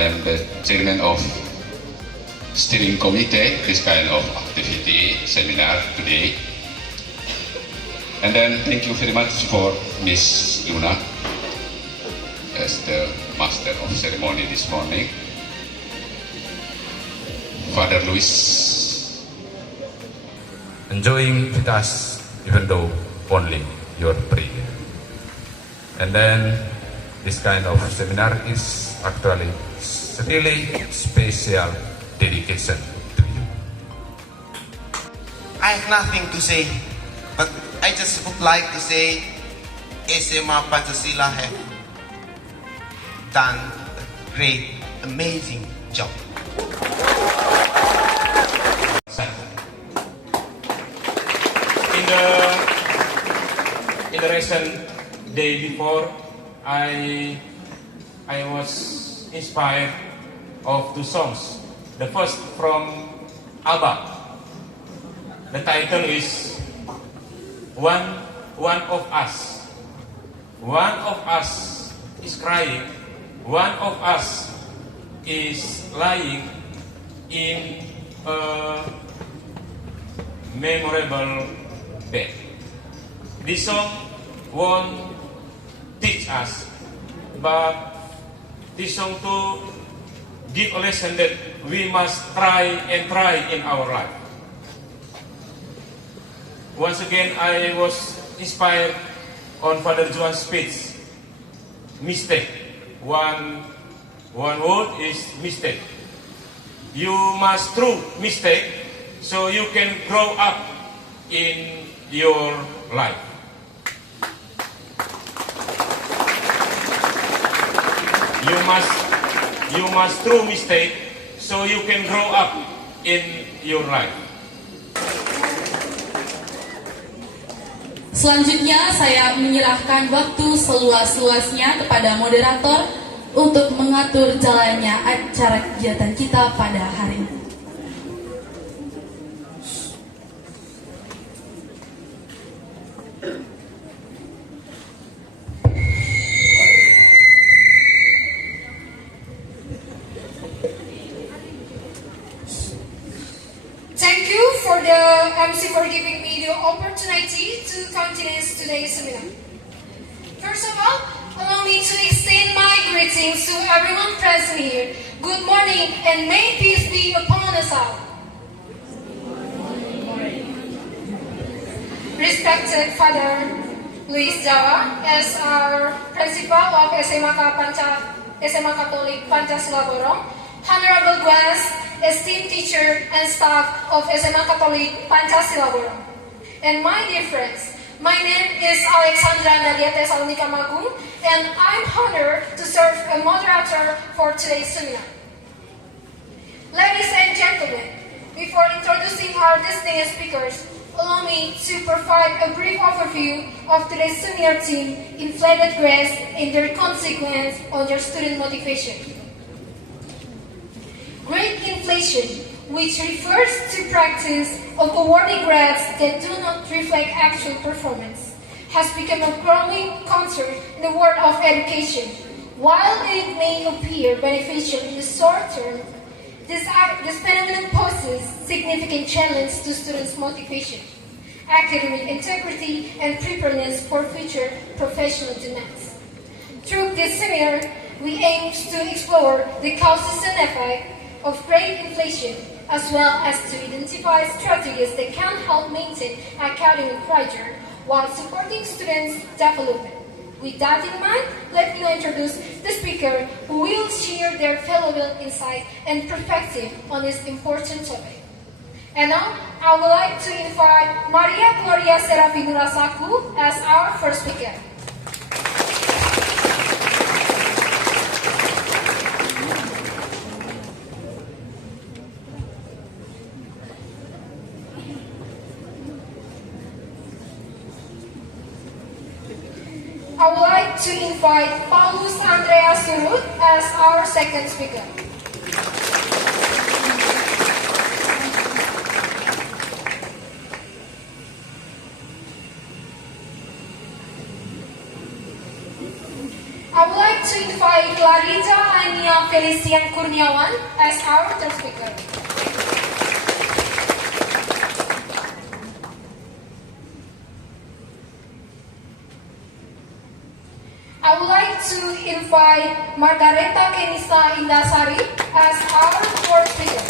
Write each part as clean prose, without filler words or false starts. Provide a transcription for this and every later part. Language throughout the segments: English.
I am the chairman of steering committee, this kind of activity seminar today. And then thank you very much for Miss Luna as the master of ceremony this morning. Father Luis, enjoying with us even though only your prayer. And then this kind of seminar is actually really special dedication to you. I have nothing to say, but I just would like to say SMA Pancasila have done a great, amazing job. In the recent day before, I was inspired of two songs. The first from ABBA. The title is One of Us. One of us is crying. One of us is lying in a memorable bed. This song won't teach us, but this song to give a lesson that we must try and try in our life. Once again, I was inspired on Father Juan's speech. Mistake. One word is mistake. You must through mistake so you can grow up in your life. You must through mistake so you can grow up in your life. Selanjutnya saya menyerahkan waktu seluas-luasnya kepada moderator untuk mengatur jalannya acara kegiatan kita pada hari ini. Thank you for the MC for giving me the opportunity to continue today's seminar. First of all, allow me to extend my greetings to everyone present here. Good morning and may peace be upon us all. Respected Father Luis Jawa, as our principal of SMA Katolik Pancasila Borong, honorable guests, esteemed teacher and staff of SMA Katolik Pancasila Borong, and my dear friends, my name is Alexandra Nadia Tesalonika Magung, and I'm honored to serve as moderator for today's seminar. Ladies and gentlemen, before introducing our distinguished speakers, allow me to provide a brief overview of today's seminar theme, Inflated grades and their consequence on your student motivation. Grade inflation, which refers to practice of awarding grades that do not reflect actual performance, has become a growing concern in the world of education. While it may appear beneficial in the short term, this phenomenon poses significant challenge to students' motivation, academic integrity, and preparedness for future professional demands. Through this seminar, we aim to explore the causes and effects of grade inflation, as well as to identify strategies that can help maintain academic rigor while supporting students' development. With that in mind, let me now introduce the speaker who will share their valuable insight and perspective on this important topic. And now, I would like to invite Maria Gloria Serafina Saku as our first speaker. I would like to invite Paulus Andrea Surut as our second speaker. I would like like to invite Clarita Ania Felician Kurniawan as our third speaker. I would like to invite Margareta Kenisa Indasari as our fourth speaker.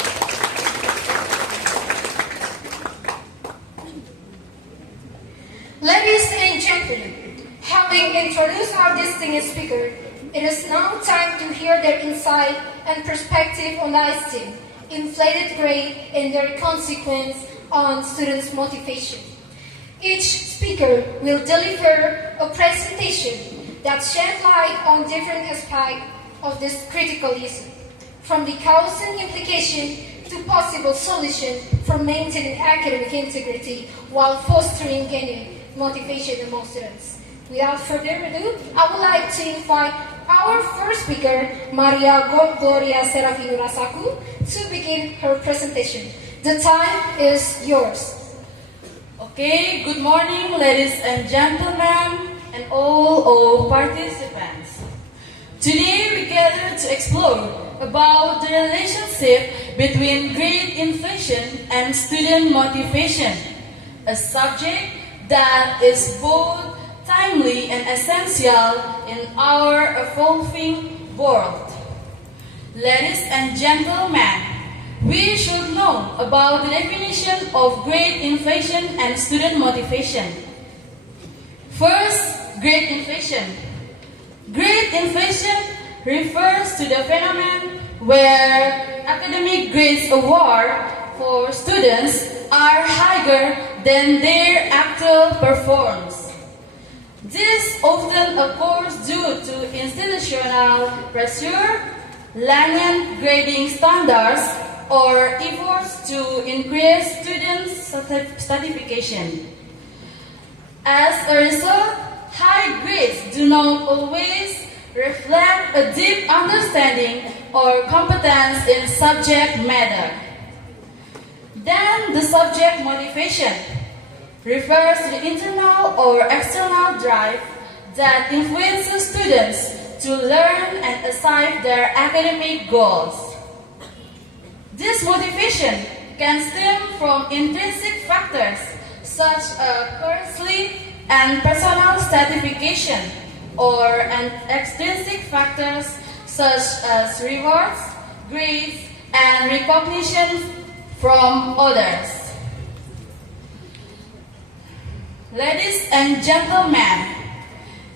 Ladies and gentlemen, having introduced our distinguished speaker, it is now time to hear their insight and perspective on the esteem, inflated grade, and their consequence on students' motivation. Each speaker will deliver a presentation that sheds light on different aspects of this critical issue, from the cause and implication to possible solution for maintaining academic integrity while fostering genuine motivation among students. Without further ado, I would like to invite our first speaker, Maria Gloria Serafino Rasaku, to begin her presentation. The time is yours. Okay, good morning, ladies and gentlemen, and all participants. Today we gather to explore about the relationship between grade inflation and student motivation, a subject that is both timely and essential in our evolving world. Ladies and gentlemen, we should know about the definition of grade inflation and student motivation. First, grade inflation. Grade inflation refers to the phenomenon where academic grades award for students are higher than their actual performance. This often occurs due to institutional pressure, lenient grading standards, or efforts to increase students' certification. As a result, high grades do not always reflect a deep understanding or competence in subject matter. Then the subject motivation refers to the internal or external drive that influences students to learn and achieve their academic goals. This motivation can stem from intrinsic factors such as currently and personal stratification, or extrinsic factors such as rewards, grades, and recognition from others. Ladies and gentlemen,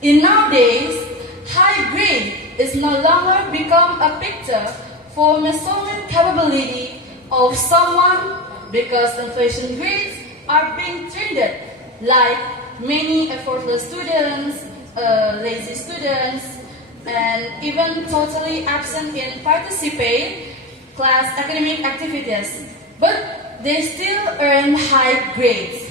in nowadays, high grade is no longer become a picture for measurement capability of someone because inflation grades are being treated like many effortless students, lazy students, and even totally absent in participate class academic activities, but they still earn high grades.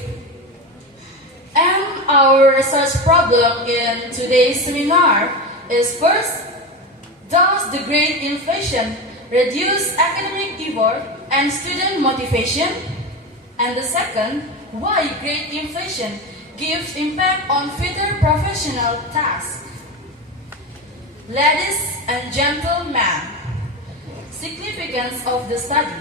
And our research problem in today's seminar is first, does the grade inflation reduce academic effort and student motivation? And the second, why grade inflation gives impact on future professional tasks. Ladies and gentlemen, significance of the study.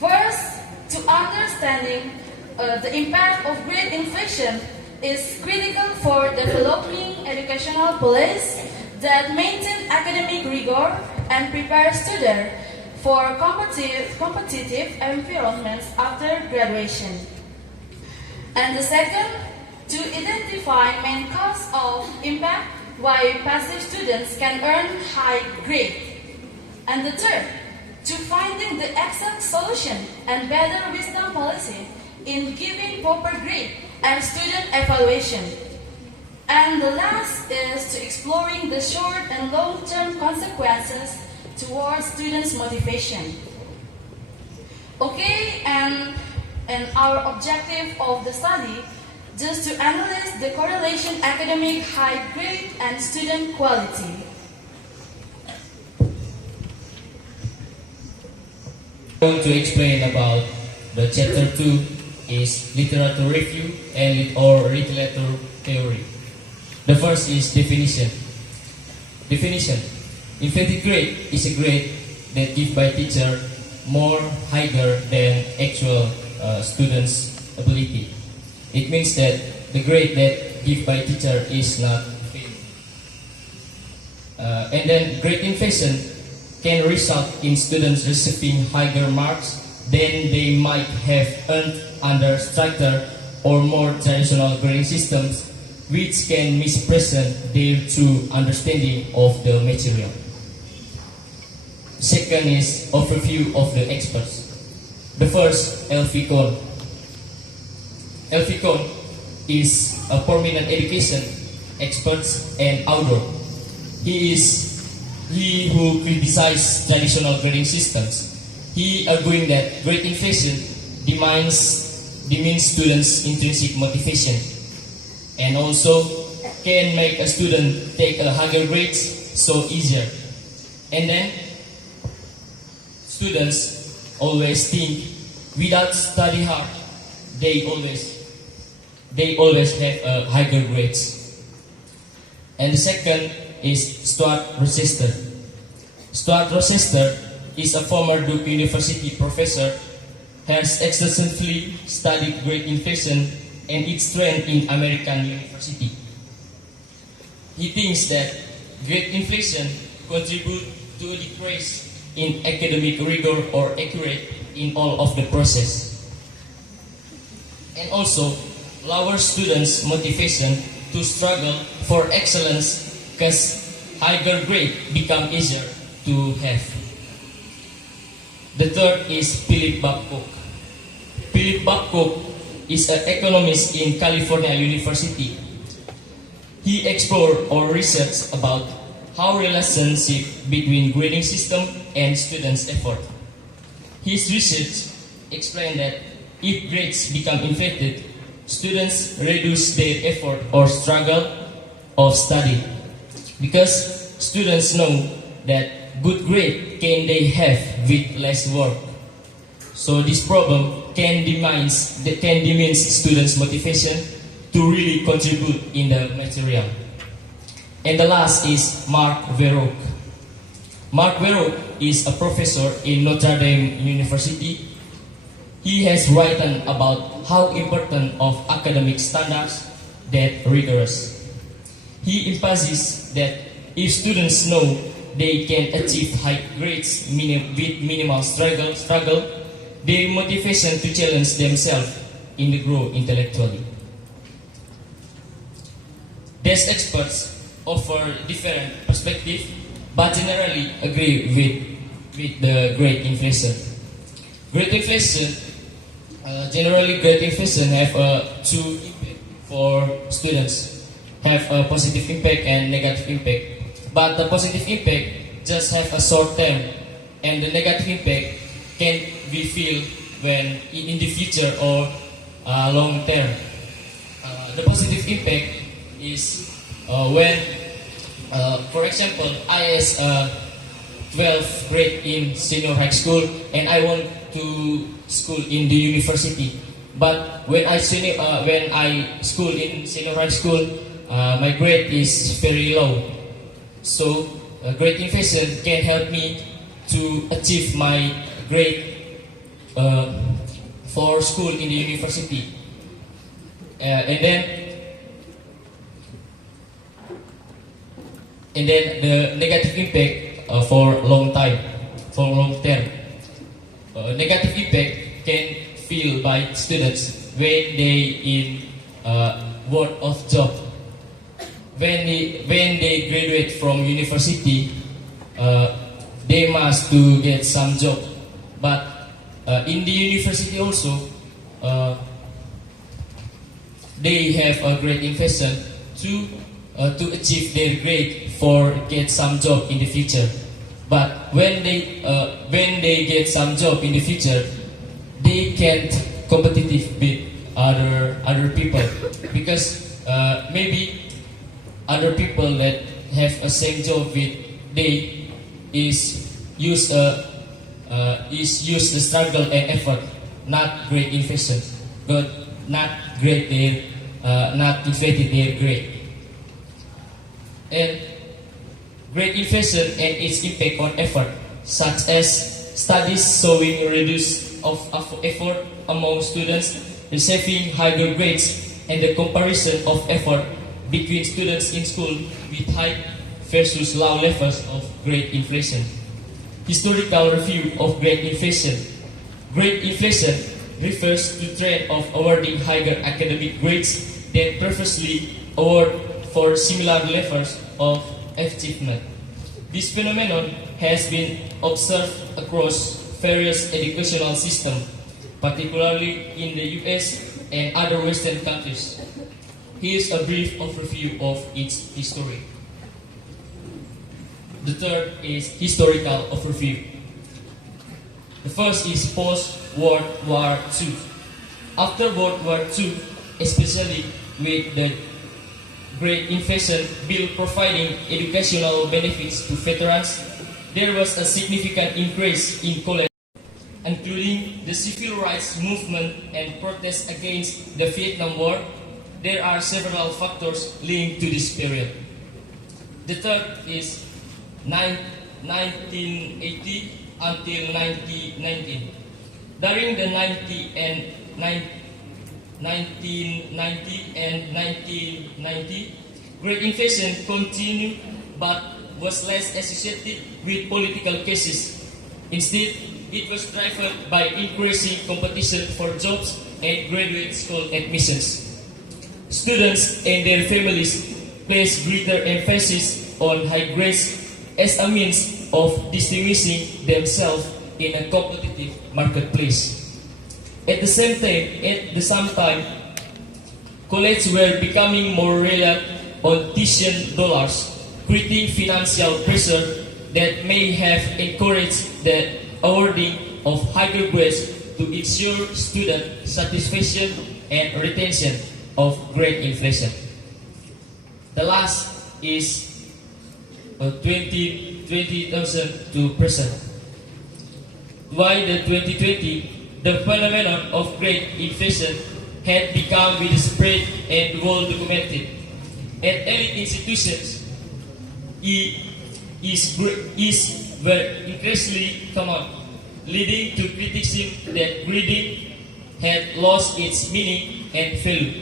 First, to understanding the impact of grade inflation is critical for developing educational policies that maintain academic rigor and prepare students for competitive environments after graduation. And the second, to identify main cause of impact why passive students can earn high grade. And the third, to finding the exact solution and better wisdom policy in giving proper grade and student evaluation. And the last is to exploring the short and long-term consequences towards students' motivation. Okay, and our objective of the study just to analyze the correlation academic high grade and student quality. I'm going to explain about the chapter 2 is literature review and or literature theory. The first is definition. Definition. Inflated grade is a grade that given by teacher more higher than actual students' ability. It means that the grade that given by teacher is not fair. And then grade inflation can result in students receiving higher marks than they might have earned under stricter or more traditional grading systems, which can mispresent their true understanding of the material. Second is overview of the experts. The first, L.V. Cole. L.V. Cole is a prominent education expert and author. He who criticized traditional grading systems. He arguing that grade inflation demeans students' intrinsic motivation and also can make a student take a higher grades so easier. And then students always think without study hard, they always have a higher grades. And the second is Stuart Rochester. Stuart Rochester is a former Duke University professor, has extensively studied grade inflation and its trend in American university. He thinks that grade inflation contributes to a decrease in academic rigor or accurate in all of the process, and also lower students' motivation to struggle for excellence because higher grade become easier to have. The third is Philip Babcock. Philip Babcock is an economist in California University. He explored or researched about how relationship between grading system and students' effort. His research explained that if grades become inflated, students reduce their effort or struggle of study because students know that good grade can they have with less work. So this problem can diminish students' motivation to really contribute in the material. And the last is Mark Verrook. Mark Verrook is a professor in Notre Dame University. He has written about how important of academic standards that rigorous. He emphasizes that if students know they can achieve high grades with minimal struggle, their motivation to challenge themselves in the grow intellectually. These experts offer different perspectives, but generally agree with the grade inflation. Grade inflation, generally grade inflation have two impact for students, have a positive impact and negative impact. But the positive impact just have a short term, and the negative impact can be felt when in the future or long term. The positive impact is when, for example, I as a 12th grade in senior high school and I want to school in the university. But when I school in senior high school, my grade is very low. So grade inflation can help me to achieve my grade for school in the university. And then the negative impact for long term. Negative impact can feel by students when they in world of job. When they graduate from university, they must to get some job. But in the university also, they have a great inflation to achieve their grade for get some job in the future. But when they get some job in the future, they can't competitive with other people because maybe other people that have a same job with they use the struggle and effort, not great inflation, but not inflated their grade. and great inflation and its impact on effort, such as studies showing a reduce of effort among students receiving higher grades and the comparison of effort between students in school with high versus low levels of great inflation. Historical review of great inflation. Great inflation refers to trend of awarding higher academic grades than previously awarded for similar levels of achievement. This phenomenon has been observed across various educational systems, particularly in the US and other Western countries. Here is a brief overview of its history. The third is historical overview. The first is post-World War II. After World War II, especially with the Great Inflation bill providing educational benefits to veterans, there was a significant increase in college, including the civil rights movement and protests against the Vietnam War. There are several factors linked to this period. The third is 1980 until 1919. During the 1990 and 1990, great inflation continued but was less associated with political cases. Instead, it was driven by increasing competition for jobs and graduate school admissions. Students and their families placed greater emphasis on high grades as a means of distinguishing themselves in a competitive marketplace. At the same time, colleges were becoming more reliant on tuition dollars, creating financial pressure that may have encouraged the awarding of higher grades to ensure student satisfaction and retention of great inflation. The last is 20,000 to present. By the 2020, the phenomenon of great inflation had become widespread and well documented. At elite institutions, were increasingly common, leading to criticism that grading had lost its meaning and value.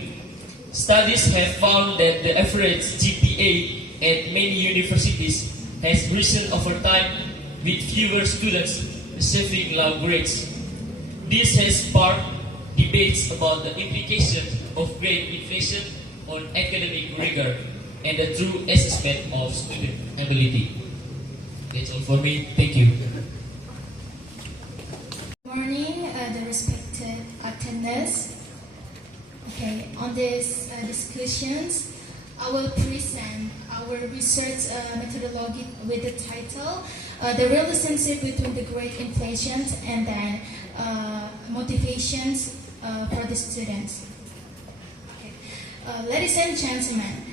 Studies have found that the average GPA at many universities has risen over time with fewer students receiving low grades. This has sparked debates about the implications of great inflation on academic rigor and the true assessment of student ability. That's all for me. Thank you. Good morning, the respected attendants. Okay, on these discussions, I will present our research methodology with the title, The Relationship Between the Great Inflation and then Motivations for the Students. Okay. Ladies and gentlemen,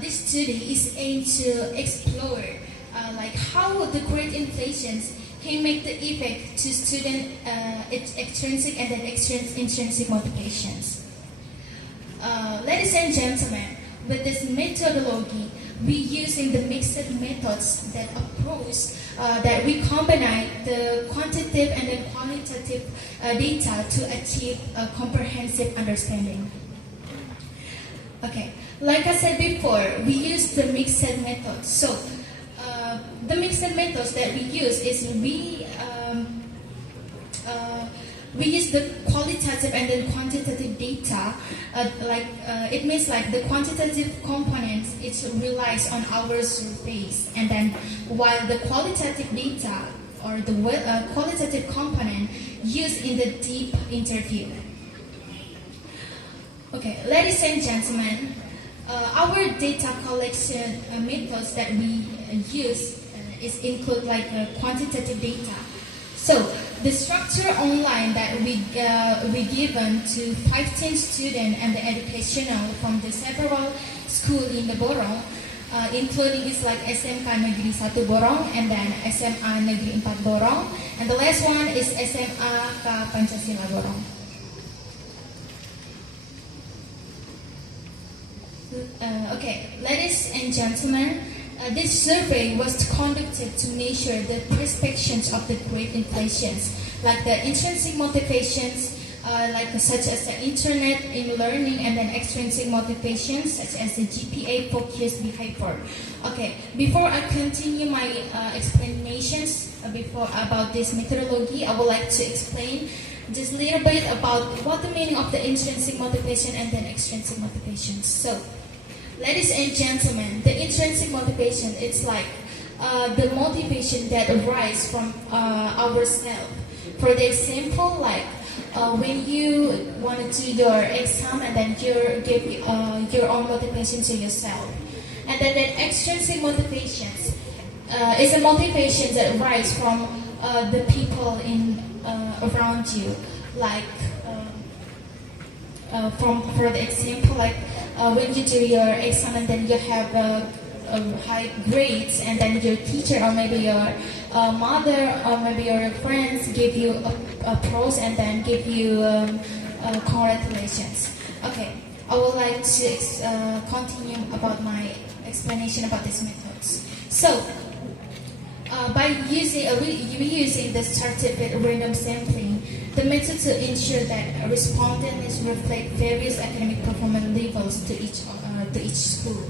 this study is aimed to explore how the great inflations can make the effect to student extrinsic and then intrinsic motivations. Ladies and gentlemen, with this methodology, we using the mixed methods that approach that we combine the quantitative and the qualitative data to achieve a comprehensive understanding. Okay, like I said before, we use the mixed methods. So the mixed methods that we use is we use the qualitative and then quantitative data. It means like the quantitative components, it relies on our surveys, and then while the qualitative data or the qualitative component used in the deep interview. Okay, ladies and gentlemen, our data collection methods that we use include quantitative data. So the structure online that we given to 15 students and the educational from the several schools in the Borong, including is like SMK Negeri 1 Borong and then SMA Negeri 4 Borong, and the last one is SMA K Pancasila Borong. Okay, ladies and gentlemen, this survey was conducted to measure the perceptions of the great inflations, like the intrinsic motivations, such as the internet in learning, and then extrinsic motivations, such as the GPA-focused behavior. Okay, before I continue my explanations about this methodology, I would like to explain just a little bit about what the meaning of the intrinsic motivation and then extrinsic motivations. So, ladies and gentlemen, the intrinsic motivation, it's like the motivation that arises from ourselves. For the example, like when you want to do your exam and then you give your own motivation to yourself. And then the extrinsic motivations is a motivation that arises from the people around you, like for the example, like when you do your exam and then you have high grades, and then your teacher or maybe your mother or maybe your friends give you a pros and then give you congratulations. Okay, I would like to continue about my explanation about these methods. So, by using the started random sampling, the method to ensure that respondents reflect various academic performance levels to each school.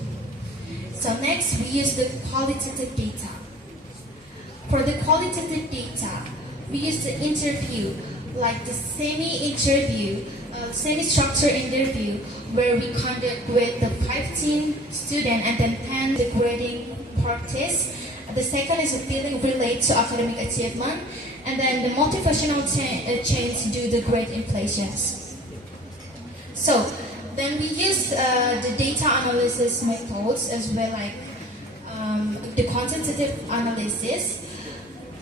So next, we use the qualitative data. For the qualitative data, we use the interview, like the semi-structured interview, where we conduct with the 15 students and then 10 the grading practice. The second is a feeling related to academic achievement, and then the motivational change due to grade inflations. So then we use the data analysis methods as well, like the quantitative analysis.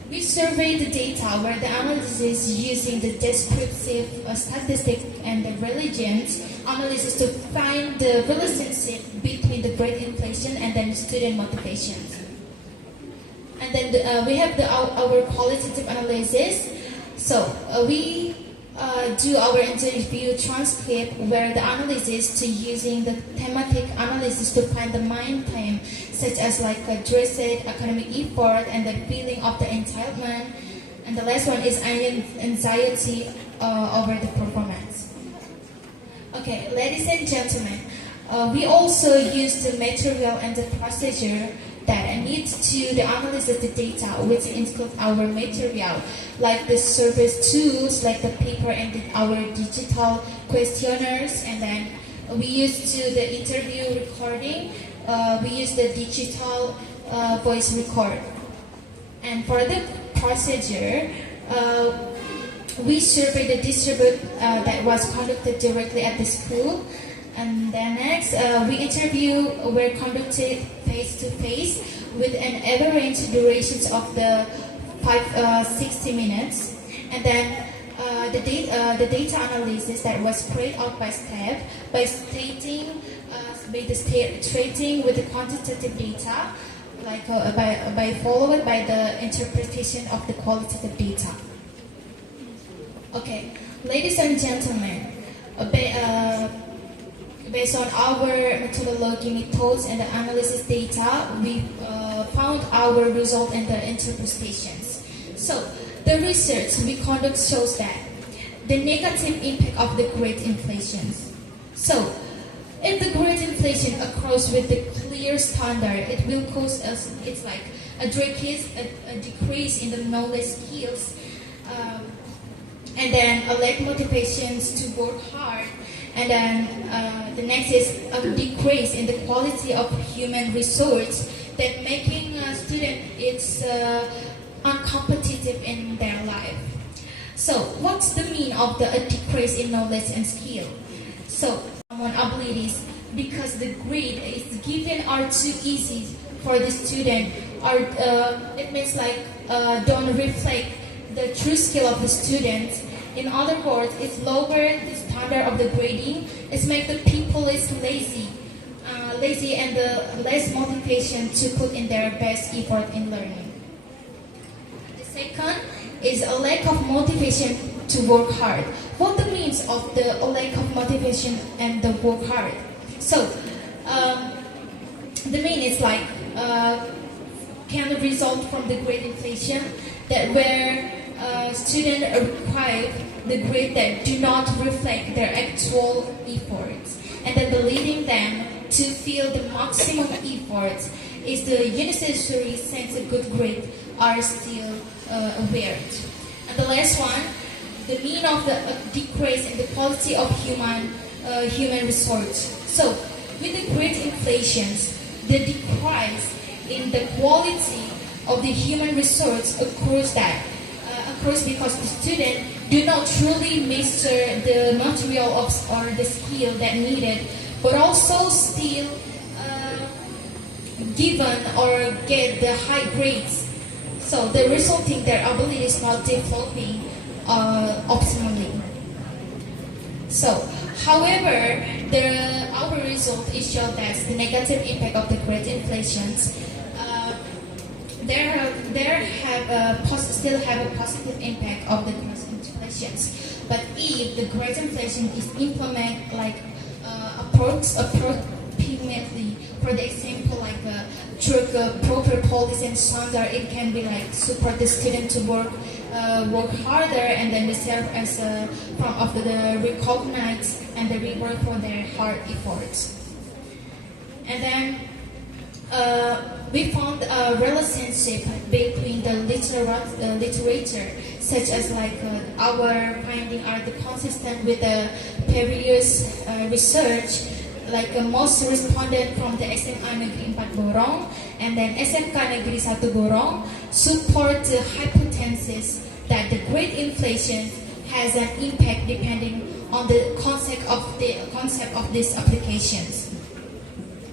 We survey the data where the analysis using the descriptive statistic and the religions analysis to find the relationship between the grade inflation and then student motivations. And then we have our qualitative analysis. So we do our interview transcript where the analysis to using the thematic analysis to find the main theme, such as like addressed academic effort and the feeling of the entitlement. And the last one is anxiety over the performance. Okay, ladies and gentlemen, we also use the material and the procedure that needs to the analysis of the data, which include our material, like the service tools, like the paper and our digital questionnaires, and then we use to the interview recording, we use the digital voice record. And for the procedure, we survey the distribute that was conducted directly at the school. And then next, we interview were conducted face-to-face with an average durations of the 60 minutes. And then the data analysis that was carried out by staff by stating with the quantitative data, like followed by the interpretation of the qualitative data. Okay, ladies and gentlemen, based on our methodology methods and the analysis data, we found our result in the interpretations. So, the research we conduct shows that the negative impact of the grade inflations. So, if the grade inflation occurs with the clear standard, it will cause us, it's like a decrease in the knowledge skills, and then a lack motivations to work hard. And then the next is a decrease in the quality of human resource, that making a student uncompetitive in their life. So what's the mean of a decrease in knowledge and skill? So on abilities, because the grade is given are too easy for the student, or it means like don't reflect the true skill of the student. In other words, it's lower the standard of the grading. It's make the people is lazy and the less motivation to put in their best effort in learning. The second is a lack of motivation to work hard. What the means of the lack of motivation and the work hard? So, the main is like can result from the grade inflation, that where students require the grade that do not reflect their actual efforts, and then leading them to feel the maximum efforts is the unnecessary sense of good grade are still aware. And the last one, the mean of the decrease in the quality of human resource. So with the grade inflations, the decrease in the quality of the human resource occurs because the student do not truly master the material or the skill that needed, but also still given or get the high grades. So the resulting their ability is not developing optimally. So, however, our result is shown that the negative impact of the grade inflations still have a positive impact of the grade inflations. But if the grade inflation is implemented like approximately, for the example, like through the proper policy and standard, it can be like support the student to work harder, and then they serve as a form of the recognize and the reward for their hard efforts. And then we found a relationship between the literature, such as like our findings are consistent with the previous research. Like most respondent from the SMA Negeri 4 Borong and then SMK Negeri 1 Borong support the hypothesis that the grade inflation has an impact depending on the concept of these applications.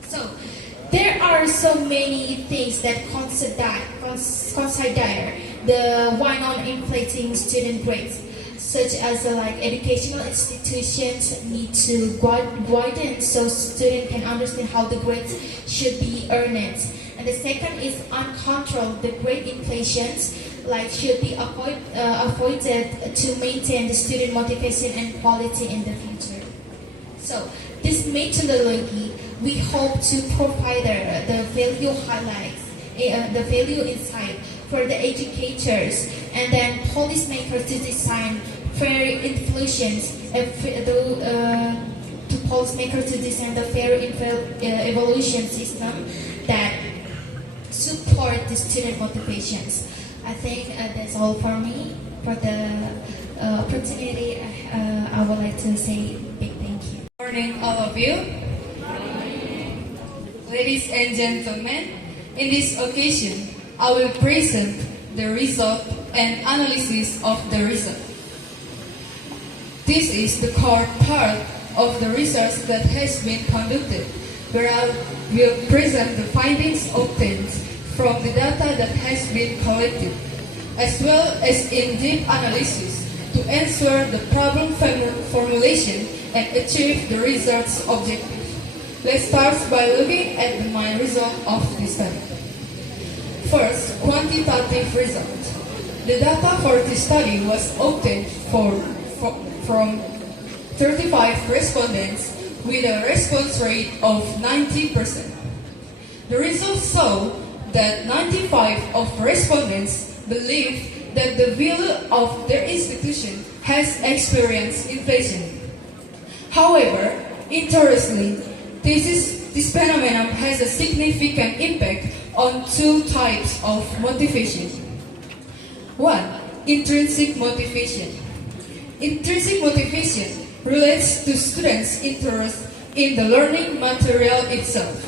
So there are so many things that consider the why not inflating student grades, such as like educational institutions need to guidance so students can understand how the grades should be earned. And the second is uncontrolled. The grade inflations like should be avoided to maintain the student motivation and quality in the future. So this methodology we hope to provide the value highlights, the value insight for the educators and then policymakers to design fair inflations to policymakers to design the fair evaluation system that support the student motivations. I think that's all for me. For the opportunity, I would like to say big thank you. Good morning, all of you. Ladies and gentlemen, in this occasion, I will present the result and analysis of the result. This is the core part of the research that has been conducted, where I will present the findings obtained from the data that has been collected, as well as in-depth analysis to answer the problem formulation and achieve the research objective. Let's start by looking at the main result of this study. First, quantitative result. The data for this study was obtained from 35 respondents with a response rate of 90%. The results show that 95% of respondents believe that the value of their institution has experienced inflation. However, interestingly, this phenomenon has a significant impact on two types of motivation. One, intrinsic motivation. Intrinsic motivation relates to students' interest in the learning material itself.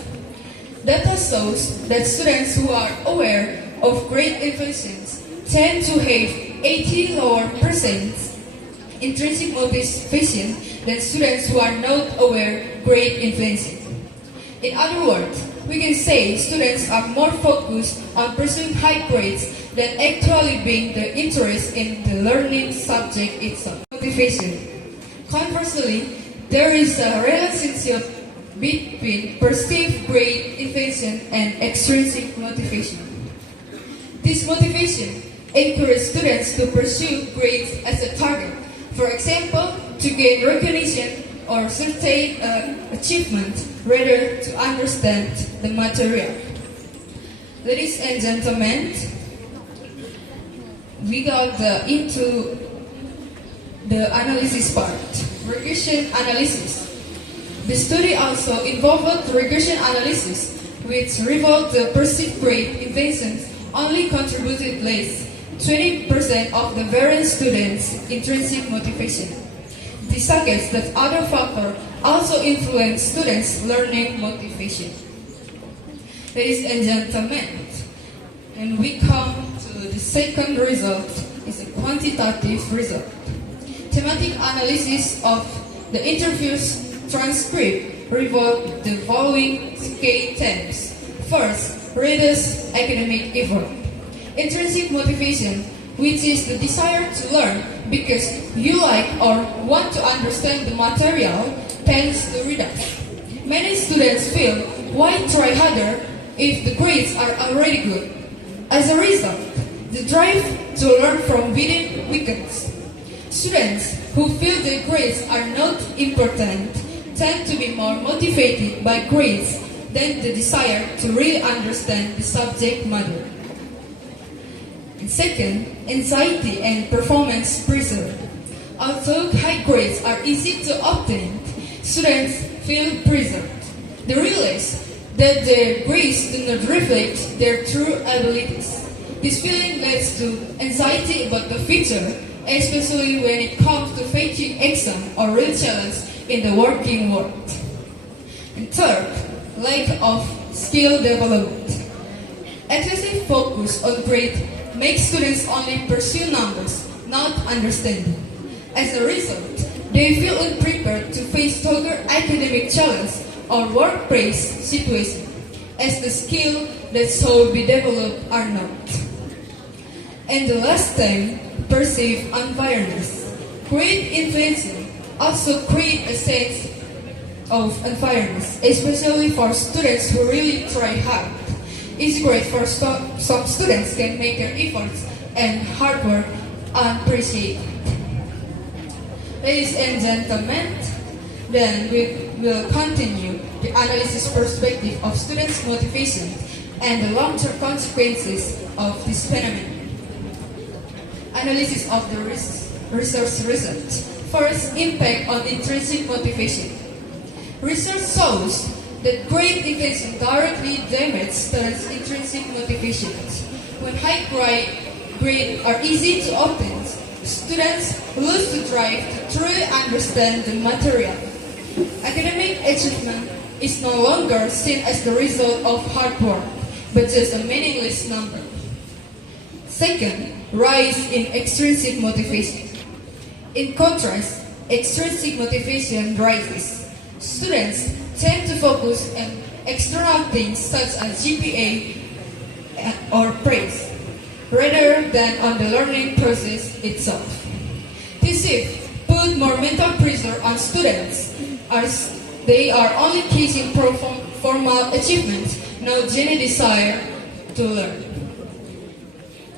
Data shows that students who are aware of grade inflations tend to have 80% lower intrinsic motivation than students who are not aware grade inflation. In other words, we can say students are more focused on pursuing high grades than actually being the interest in the learning subject itself. Motivation. Conversely, there is a relationship between perceived grade inflation and extrinsic motivation. This motivation encourages students to pursue grades as a target. For example, to gain recognition or certain achievement rather to understand the material. Ladies and gentlemen, we got into the analysis part, regression analysis. The study also involved regression analysis, which revealed the perceived grade inventions only contributed less 20% of the variant students' intrinsic motivation. This suggests that other factors also influence students' learning motivation. Ladies and gentlemen, and we come to the second result, is a quantitative result. Thematic analysis of the interview's transcript revealed the following key themes. First, readers' academic effort. Intrinsic motivation, which is the desire to learn because you like or want to understand the material, tends to reduce. Many students feel, why try harder if the grades are already good? As a result, the drive to learn from within weakens. Students who feel their grades are not important tend to be more motivated by grades than the desire to really understand the subject matter. And second, anxiety and performance pressure. Although high grades are easy to obtain, students feel pressured. They realize that their grades do not reflect their true abilities. This feeling leads to anxiety about the future, especially when it comes to facing exam or real challenge in the working world. And third, lack of skill development. Excessive focus on grade makes students only pursue numbers, not understanding. As a result, they feel unprepared to face tougher academic challenge or workplace situation, as the skills that should be developed are not. And the last thing, perceived unfairness. Grade inflation also create a sense of unfairness, especially for students who really try hard. It's great for some students can make their efforts and hard work appreciated. Ladies and gentlemen, then we will continue the analysis perspective of students' motivation and the long-term consequences of this phenomenon. Analysis of the research results. First, impact on intrinsic motivation. Research shows that grade intention directly damages students' intrinsic motivations. When high grades are easy to obtain, students lose the drive to truly understand the material. Academic achievement is no longer seen as the result of hard work, but just a meaningless number. Second, rise in extrinsic motivation. In contrast, extrinsic motivation rises. Students tend to focus on external things such as GPA or praise, rather than on the learning process itself. This shift put more mental pressure on students, as they are only chasing formal achievements, no genuine desire to learn.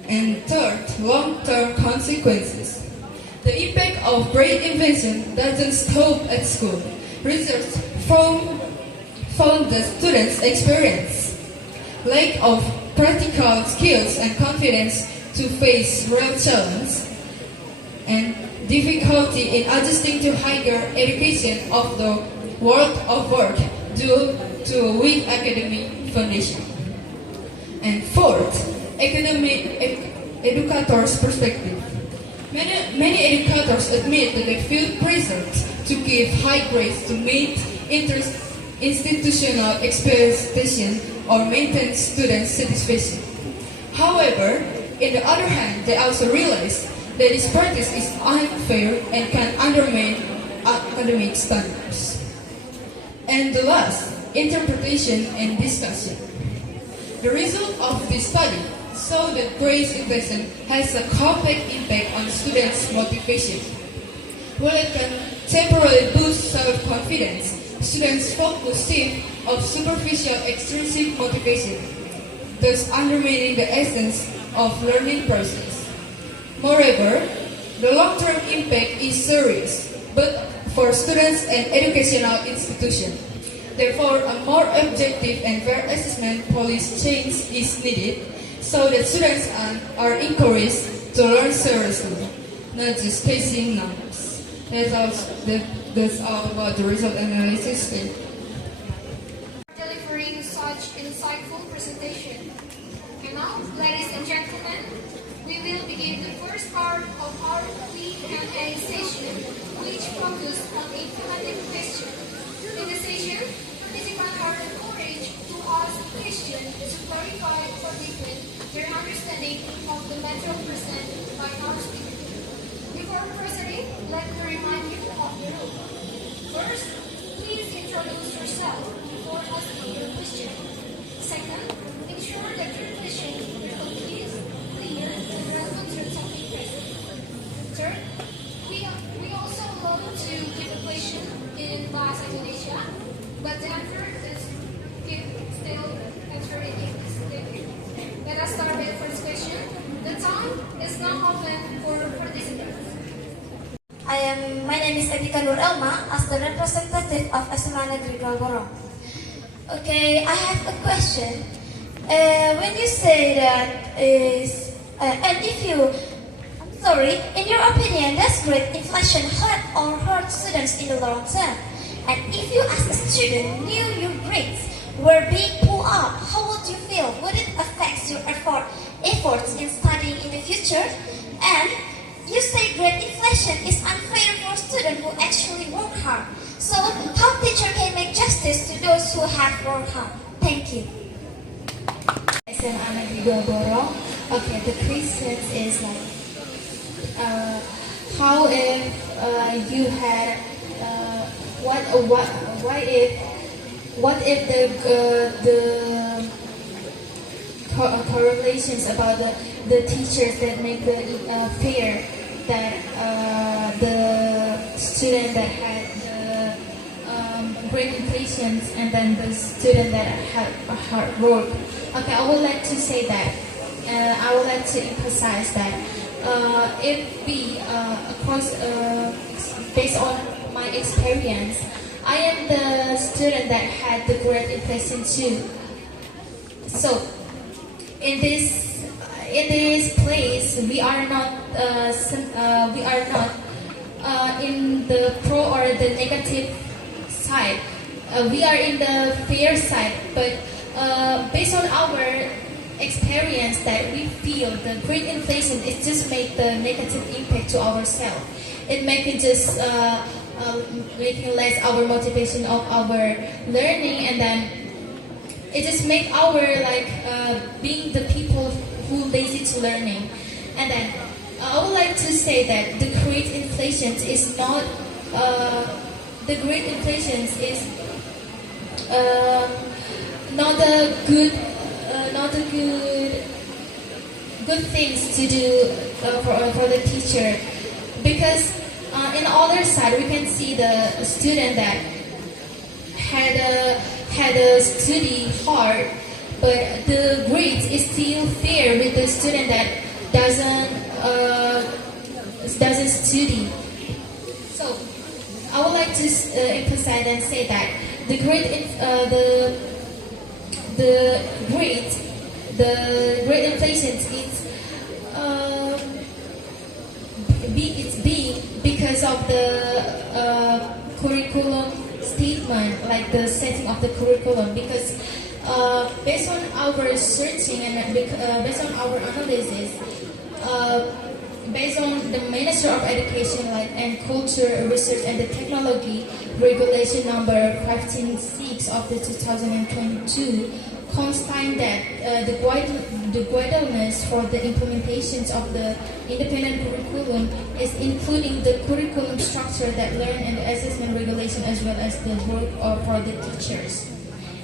And third, long-term consequences. The impact of grade invention doesn't stop at school. Research found that students experience lack of practical skills and confidence to face real challenges, and difficulty in adjusting to higher education of the world of work due to a weak academic foundation. And fourth, educators' perspective. Many educators admit that they feel pressured to give high grades to meet institutional expectations or maintain student satisfaction. However, on the other hand, they also realize that this practice is unfair and can undermine academic standards. And the last, interpretation and discussion. The result of this study show that grade investment has a complex impact on students' motivation. While it can temporarily boost self-confidence, students focus shift of superficial extrinsic motivation, thus undermining the essence of learning process. Moreover, the long-term impact is serious, both for students and educational institutions. Therefore, a more objective and fair assessment policy change is needed so that students are encouraged to learn seriously, not just chasing numbers. That's all about the result analysis. Delivering such insightful presentation. And now, ladies and gentlemen, we will begin the first part of our Q&A session, which focuses on implemented questions. In the session, participants are encouraged to ask questions to clarify or deepen their understanding of the matter presented by our speaker. Before proceeding, let me remind you of the rule. First, please introduce yourself before asking your question. Second, ensure that your question is complete, clear, and relevant to the topic present. Third, we also want to give a question in Bahasa Indonesia, but the answer is still answer in English. Let us start with the first question. The time is now open for participants. My name is Etika Nur Elma as the representative of SMA Negeri Galgorong. Okay, I have a question. When you say that in your opinion, does great inflation hurt students in the long term? And if you as a student knew your grades were being pulled up, how would you feel? Would it affect your efforts in studying in the future? And you say great inflation is unfair for students who actually work hard. So how teacher can make justice to those who have worked hard? Thank you. SMA Negeri Galgorong. Okay, the question is like, how if you had what if the correlations about the teachers that make the fair that the student that had the great inflations and then the student that had hard work. Okay, I would like to say that I would like to emphasize that if we based on my experience, I am the student that had the great inflation too. So in this place, we are not in the pro or the negative side. We are in the fair side, but based on our experience, that we feel the great inflation it just make the negative impact to ourselves. It make it just making less our motivation of our learning, and then it just make our being the people who lazy to learning. And then I would like to say that the great inflation is not not a good things to do for the teacher, because in the other side we can see the student that had a study hard, but the grades is still fair with the student that doesn't study. So I would like to emphasize and say that the great inflation it's being because of the curriculum statement, like the setting of the curriculum. Because based on our searching and based on our analysis, based on the Minister of Education and Culture, Research and the Technology Regulation number 156 of the 2022 constates that the guidelines for the implementations of the independent curriculum is including the curriculum structure that learn and the assessment regulation as well as the work for the teachers.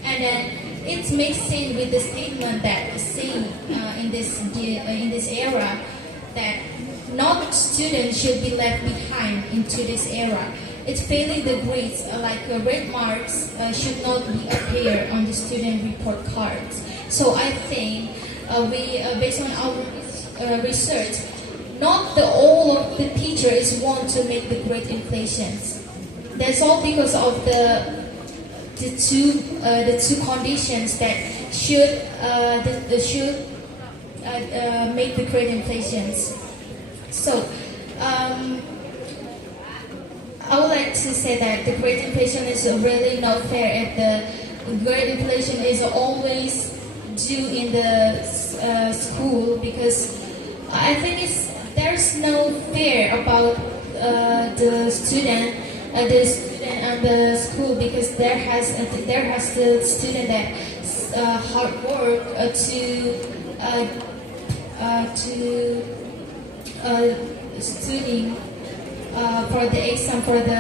And then it makes sense with the statement that saying in this era that not students should be left behind into this era. It's failing the grades, red marks should not be appear on the student report cards. So I think we, based on our research, not all of the teachers want to make the grade inflations. That's all because of the the two conditions that should make the great inflation. So I would like to say that the great inflation is really not fair, and the great inflation is always due in the school, because I think there's no fear about the student and the school, because there has the student that hard work to studying for the exam, for the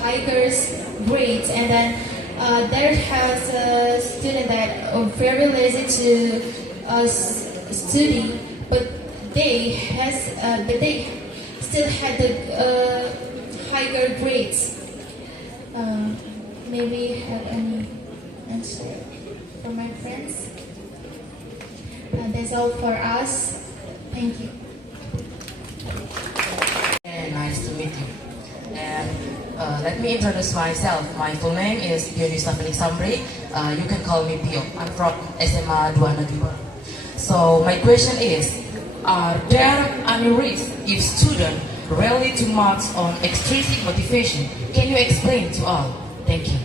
higher grades, and then there has a student that are very lazy to study, but they still had the higher grades. Maybe have any answer from my friends? That's all for us. Thank you. Nice to meet you. And let me introduce myself. My full name is Pioni Stephanie Samri. You can call me Pio. I'm from SMA 2 Negeri Baru. So my question is, are there any risks if students rally too much on extrinsic motivation? Can you explain to all? Thank you.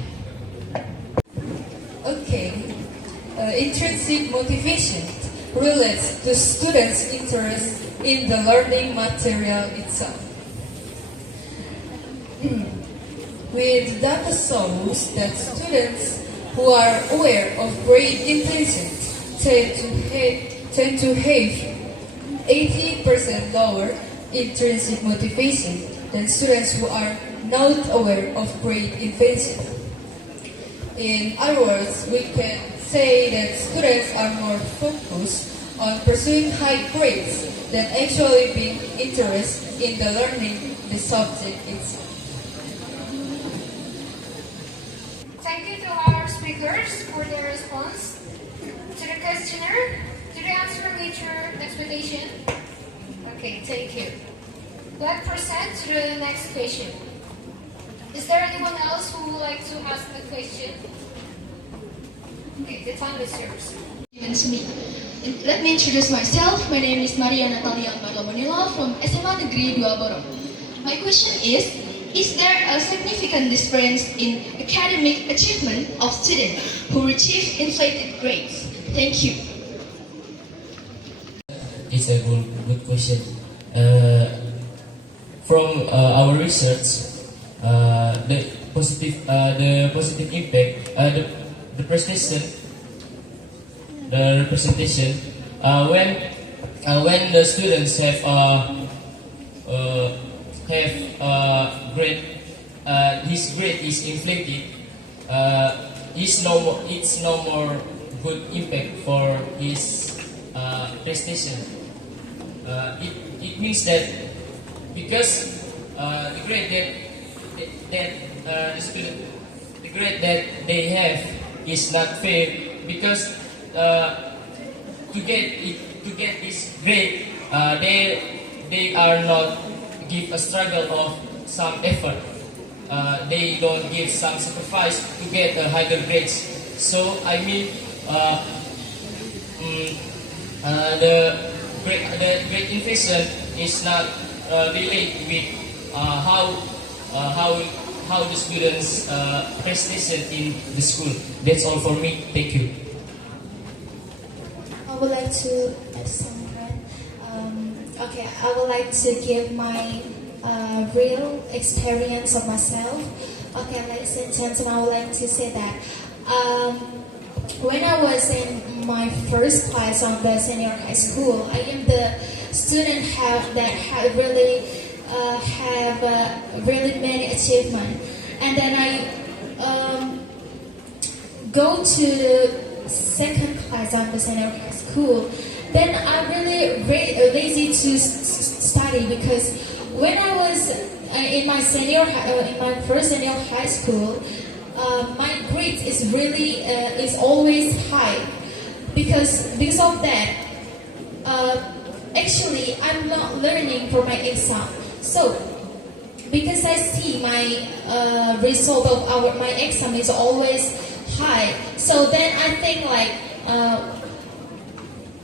Okay. Intrinsic motivation relates to students' interest in the learning material itself. With data shows that students who are aware of great intentions tend to have 80% lower intrinsic motivation than students who are not aware of great intention. In other words, we can say that students are more focused on pursuing high grades than actually being interested in the learning the subject itself. Thank you to our speakers for their response. To the questioner, did the answer meet your expectation? Okay, thank you. Let's proceed to the next question. Is there anyone else who would like to ask a question? Okay, the time is yours. Given to me. Let me introduce myself. My name is Maria Natalia Manila from SMA Negeri 2 Borong. My question is there a significant difference in academic achievement of students who receive inflated grades? Thank you. It's a good question. From our research, the positive impact, the representation, when the students have grade, his grade is inflated, it's no more good impact for his prestation. It means that because the grade that the grade that they have is not fair, because to get this grade, they are not give a struggle of some effort. They don't give some sacrifice to get a higher grades. So I mean, the great inflation is not related with how the students prestation in the school. That's all for me. Thank you. I would like to add something. Okay, I would like to give my real experience of myself. Okay, ladies and gentlemen, I would like to say that when I was in my first class on the senior high school, I am the student that have really many achievements, and then I go to the second class on the senior high school. Then I'm really lazy to study, because when I was in my first senior high school, my grade is always high. Because of that, actually I'm not learning for my exam. So because I see my result of my exam is always high. So then I think like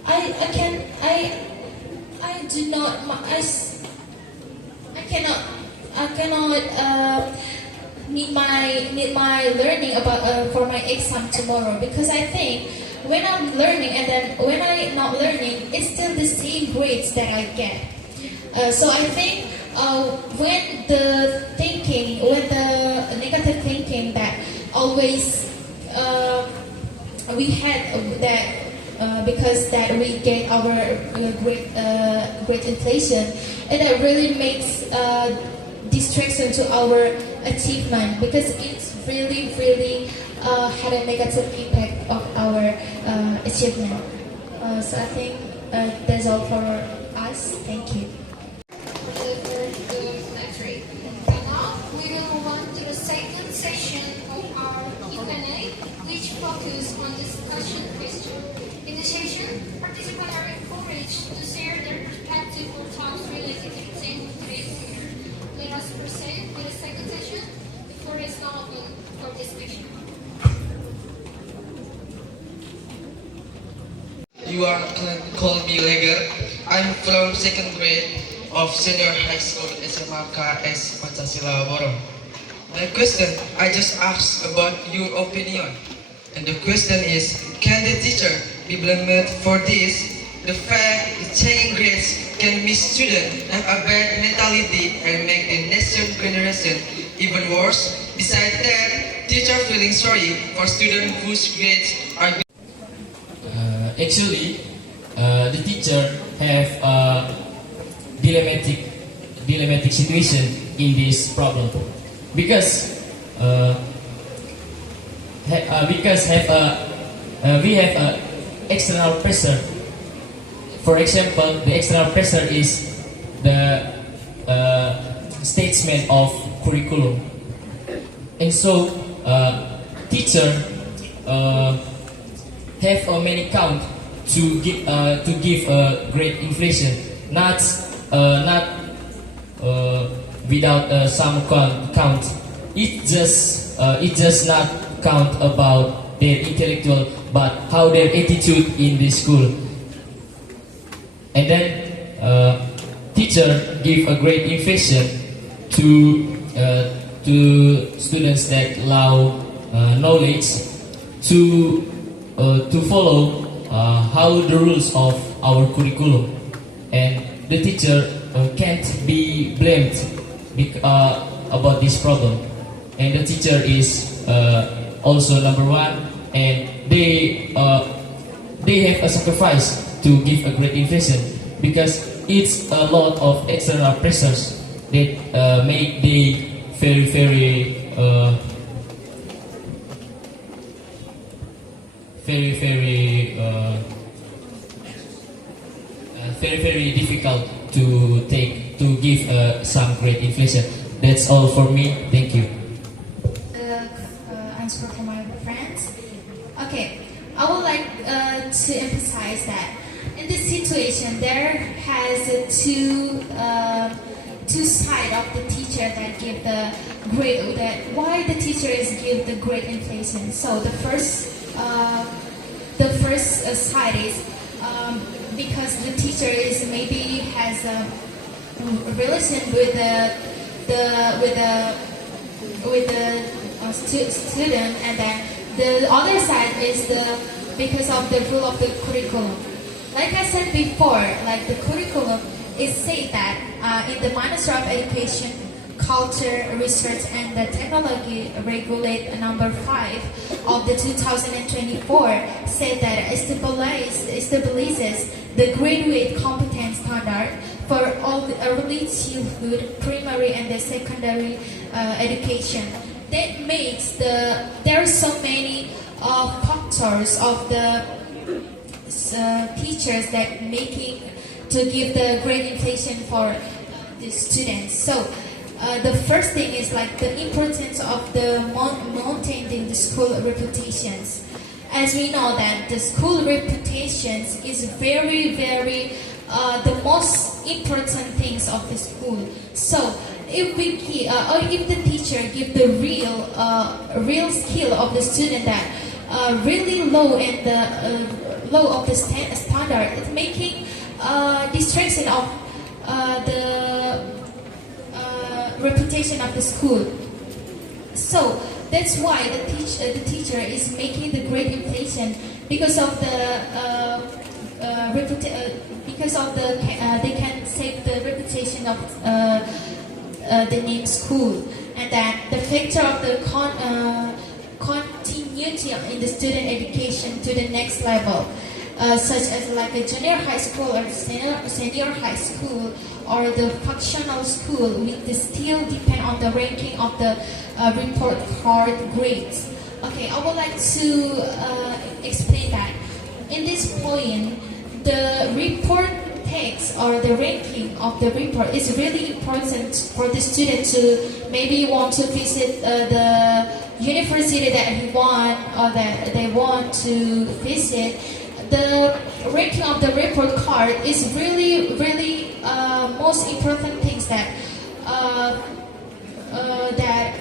I do not I cannot need my learning about for my exam tomorrow, because I think when I'm learning and then when I'm not learning, it's still the same grades that I get. So I think when the negative thinking that always we had that because that we get our great inflation, and that really makes distraction to our achievement, because it's really had a negative impact of our achievement. So I think that's all for us. Thank you. Now we will move on to the second session of our Q&A, which focus on discussion question. In this session, participants are encouraged to share their perspective or thoughts related to the theme of today's year. Let us proceed with the second session. The floor is now open for discussion. You are call me Lega. I'm from second grade of senior high school SMA KS Pancasila Borong. The question I just asked about your opinion, and the question is, can the teacher be blamed for this? The fact that changing grades can make students have a bad mentality and make the next generation even worse. Besides that, teacher feeling sorry for students whose grades are Actually, the teacher have a dilemmatic situation in this problem, because we have a external pressure. For example, the external pressure is the statement of curriculum, and so teacher have a many count to give a great inflation, not without some count. It just not count about their intellectual, but how their attitude in the school. And then teacher give a great inflation to students that allow knowledge to follow how the rules of our curriculum, and the teacher can't be blamed about this problem, and the teacher is also number one, and they have a sacrifice to give a great inflation, because it's a lot of external pressures that make the very difficult to give some great inflation. That's all for me. Thank you. Answer for my friends. Okay, I would like to emphasize that in this situation there has two sides of the teacher that give the grade, that why the teacher is give the grade inflation. So the first side is because the teacher is maybe has a relation with the student, and then the other side is because of the rule of the curriculum. Like I said before, like the curriculum is said that in the Ministry of Education, Culture, Research and the Technology Regulate number 5 of the 2024 said that establishes the graduate competence standard for all the early childhood, primary and the secondary education. That makes there are so many factors of the teachers that making to give the grade inflation for the students. So the first thing is like the importance of the maintaining the school reputations. As we know that the school reputations is very the most important things of the school. So if we or if the teacher give the real skill of the student that really low and the low of the standard, it's making distraction of the reputation of the school. So that's why the teacher is making the grade inflation because of the they can save the reputation of the name school, and that the factor of the continuity in the student education to the next level, such as like a junior high school or senior high school or the functional school, will still depend on the ranking of the report card grades. Okay, I would like to explain that. In this point, the report text or the ranking of the report is really important for the student to maybe want to visit the university that he want or that they want to visit. The ranking of the report card is really most important things that that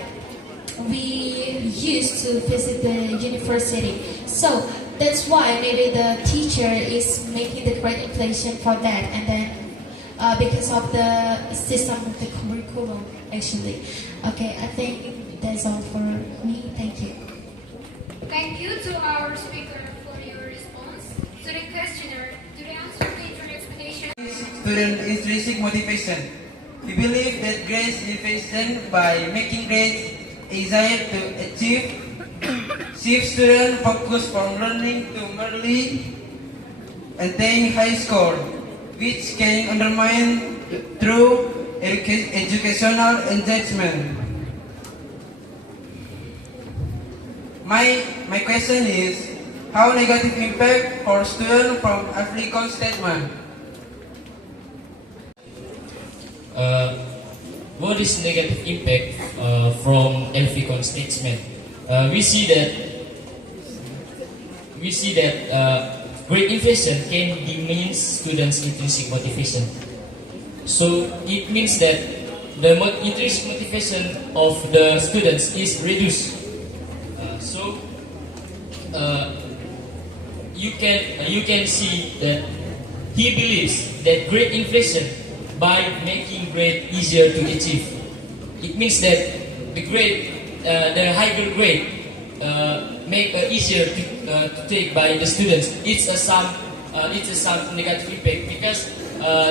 we use to visit the university. So that's why maybe the teacher is making the grade inflation for that, and then because of the system of the curriculum actually. Okay, I think that's all for me. Thank you. Thank you to our speaker for your response to the questioner. To the answer to your explanation. Student intrinsic motivation. We believe that grades inflation by making grades easier to achieve, shift student focus from learning to merely attain high score, which can undermine true educational engagement. My question is, how negative impact for students from African statement? What is negative impact from Elficon statement? We see that grade inflation can demean students' intrinsic motivation. So it means that the intrinsic motivation of the students is reduced. You can see that he believes that grade inflation by making grade easier to achieve. It means that the higher grade make easier to take by the students. It's some negative impact because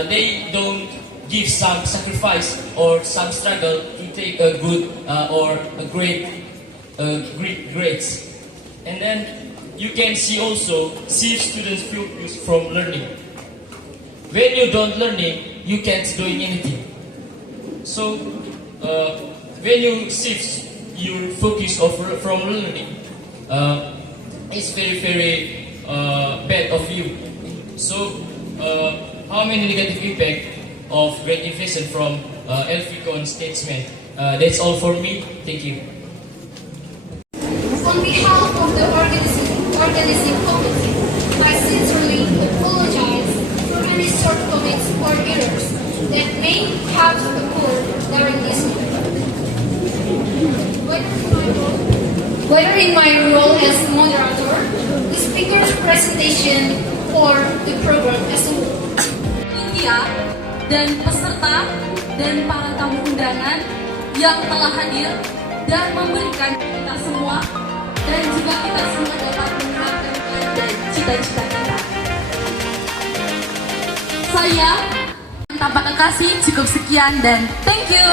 they don't give some sacrifice or some struggle to take a good or a great grades. And then you can see also see students focus from learning. When you don't learning, you can't doing anything. So when you shift your focus from learning, it's very bad of you. So how many negative impact of grade inflation from Elficon statement? That's all for me. Thank you. On behalf of the organizing committee, I sincerely apologize for any shortcomings or errors that may have occurred during this meeting. Whether in my role as moderator, the speaker's presentation, or the program as a whole. Media dan peserta dan para tamu undangan yang telah hadir dan memberikan kita semua, dan juga kita semua dapat menerapkan cita-cita kita. Saya tanpa kasih cukup sekian dan thank you.